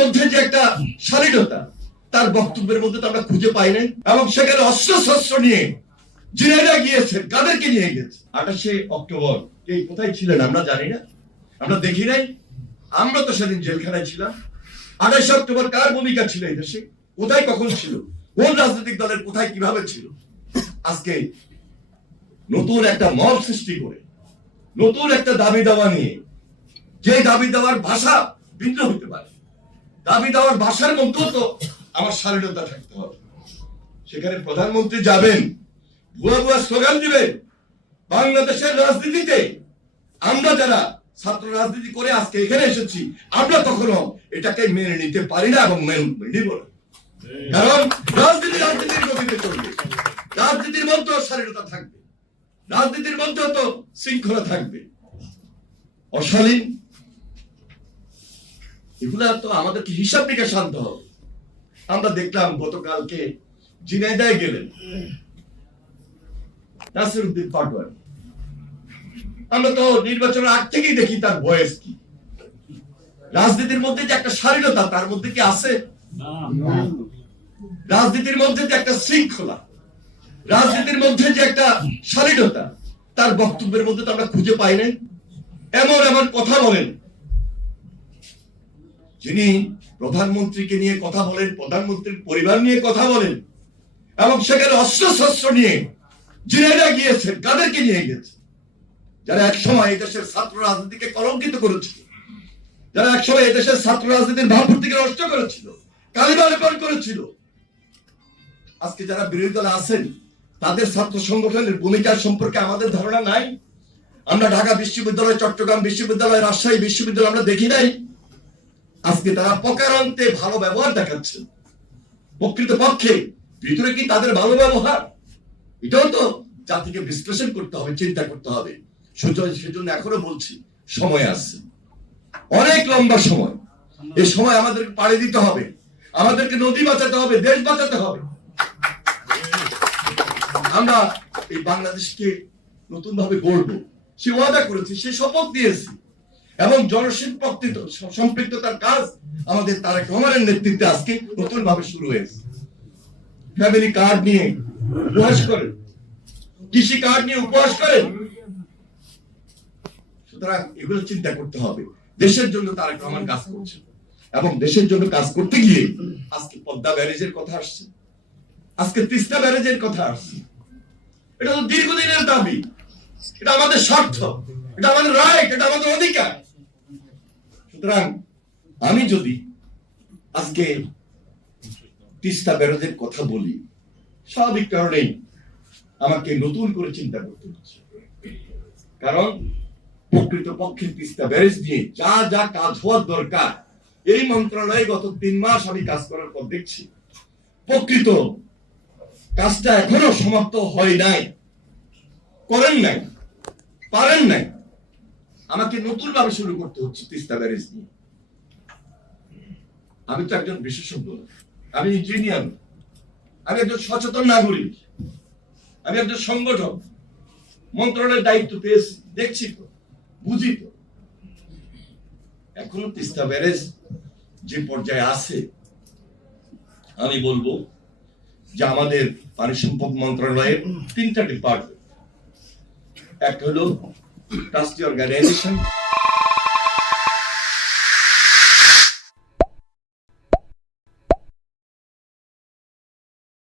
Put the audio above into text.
মধ্যে যে একটা শালীনতা তার বক্তব্যের মধ্যে তো আমরা খুঁজে পাই নাই। এবং সেখানে অস্ত্র শস্ত্র নিয়ে জিনেরা গিয়েছেন, কাদেরকে নিয়ে গেছে? 28শে অক্টোবর এই কোথায় ছিলেন আমরা জানি না, আমরা দেখি নাই। আমরা তো সেদিন জেলখানায় ছিলাম। 28শে অক্টোবর কার ভূমিকা ছিল এই দেশে? কোথায় কখন ছিল? কোন রাজনৈতিক দলের কোথায় কিভাবে ছিল? আজকে নতুন একটা মব সৃষ্টি করে নতুন একটা দাবি দাওয়া নিয়ে, যে দাবি দেওয়ার ভাষা ভিন্ন হতে পারে, দাবি দেওয়ার ভাষার মধ্যেও তো আমার শালীনতা থাকতে হবে। সেখানে প্রধানমন্ত্রী যাবেন, ভুয়া ভুয়া স্লোগান দিবেন। বাংলাদেশের রাজনীতিতে আমরা যারা ছাত্র রাজনীতি করে আজকে এখানে এসেছি, আমরা কখনো এটাকে মেনে নিতে পারি না এবং মেনে নিব না। কারণ রাজনীতির গতিতে চলবে, রাজনীতির মধ্যেও শালীনতা থাকবে, রাজনীতির মধ্যেও তো শৃঙ্খলা থাকবে। অশালীন এগুলা তো আমাদেরকে হিসাব নিকাশ আনতে হবে। আমরা দেখলাম গতকালকে ঝিনাইদহে গেলেন নাসিরউদ্দিন পাটোয়ারি। আমরা তো নির্বাচনের আগ থেকেই দেখি তার বয়স কি। রাজনীতির মধ্যে যে একটা শালীনতা তার মধ্যে কি আছে? রাজনীতির মধ্যে যে একটা শৃঙ্খলা, রাজনীতির মধ্যে যে একটা শালীনতা তার বক্তব্যের মধ্যে তো আমরা খুঁজে পাই নাই। এমন এমন কথা বলেন, যিনি প্রধানমন্ত্রীকে নিয়ে কথা বলেন, প্রধানমন্ত্রীর পরিবার নিয়ে কথা বলেন, এবং সেখানে অস্ত্র শস্ত্র নিয়ে জিনেরা গিয়েছেন, কাদেরকে নিয়ে গেছে? যারা একসময় এদেশের ছাত্র রাজনীতিকে কলঙ্কিত করেছিল, যারা একসময় এদেশের ছাত্র রাজনীতির ভাবমূর্তিকে নষ্ট করেছিল, কালিমা লেপন করেছিল। আজকে যারা বিরোধী দলে আছেন, তাদের ছাত্র সংগঠনের ভূমিকা সম্পর্কে আমাদের ধারণা নাই। আমরা ঢাকা বিশ্ববিদ্যালয়, চট্টগ্রাম বিশ্ববিদ্যালয়, রাজশাহী বিশ্ববিদ্যালয় আমরা দেখি নাই। আজকে তারা প্রকারান্তে ভালো ব্যবহার দেখাচ্ছেন। প্রকৃত পক্ষে ভিতরে কি তাদের ভালো ব্যবহার? এটাও তো জাতিকে বিশ্লেষণ করতে হবে, চিন্তা করতে হবে। সেজন্য এখনো বলছি, সময় আছে, অনেক লম্বা সময়। এই সময় আমাদেরকে পাড়ি দিতে হবে, আমাদেরকে নদী বাঁচাতে হবে, দেশ বাঁচাতে হবে। আমরা এই বাংলাদেশকে নতুন ভাবে গড়বো, সে ওয়াদা করেছি, সে শপথ দিয়েছি। এবং সম্পৃক্ততার কাজ আমাদের তারেক রহমানের নেতৃত্বে আজকে নতুন ভাবে শুরু হয়েছে। ফ্যামিলি কার্ড নিয়ে উপহাস করেন, কৃষি কার্ড নিয়ে উপহাস করেন। সুতরাং এগুলো চিন্তা করতে হবে। দেশের জন্য তারেক রহমান কাজ করছে, এবং দেশের জন্য কাজ করতে গিয়ে আজকে পদ্মা ব্যারেজের কথা আসছে, আজকে তিস্তা ব্যারেজের কথা আসছে। এটা তো দীর্ঘদিনের দাবি, এটা আমাদের স্বার্থ, এটা আমাদের রাইট, এটা আমাদের অধিকার। সুতরাং আমি যদি আজকে তিস্তা ব্যারেজের কথা বলি, স্বাভাবিক কারণেই আমাকে নতুন করে চিন্তা করতে হচ্ছে। কারণ প্রকৃত পক্ষে তিস্তা ব্যারেজ নিয়ে যা যা কাজ হওয়ার দরকার, এই মন্ত্রণালয়ে গত 3 মাস আমি কাজ করার পর দেখছি প্রকৃত কাজটা এখনো সমাপ্ত হয় নাই, করেন নাই, পারেন নাই। আমাকে নতুন ভাবে শুরু করতে হচ্ছে তিস্তা ব্যারেজ নিয়ে। আমি তো একজন বিশেষজ্ঞ, আমি ইঞ্জিনিয়ার, আমি একজন সচেতন নাগরিক, আমি একজন সংগঠক। মন্ত্রণালয়ের দায়িত্ব পেয়েছি, দেখছি তো, বুঝি তো। এখনো তিস্তা ব্যারেজ যে পর্যায়ে আছে, আমি বলবো যে আমাদের পানি সম্পদ মন্ত্রণালয়ের 3টা ডিপার্টমেন্ট, একটা হলো ট্রাস্টি অর্গানাইজেশন,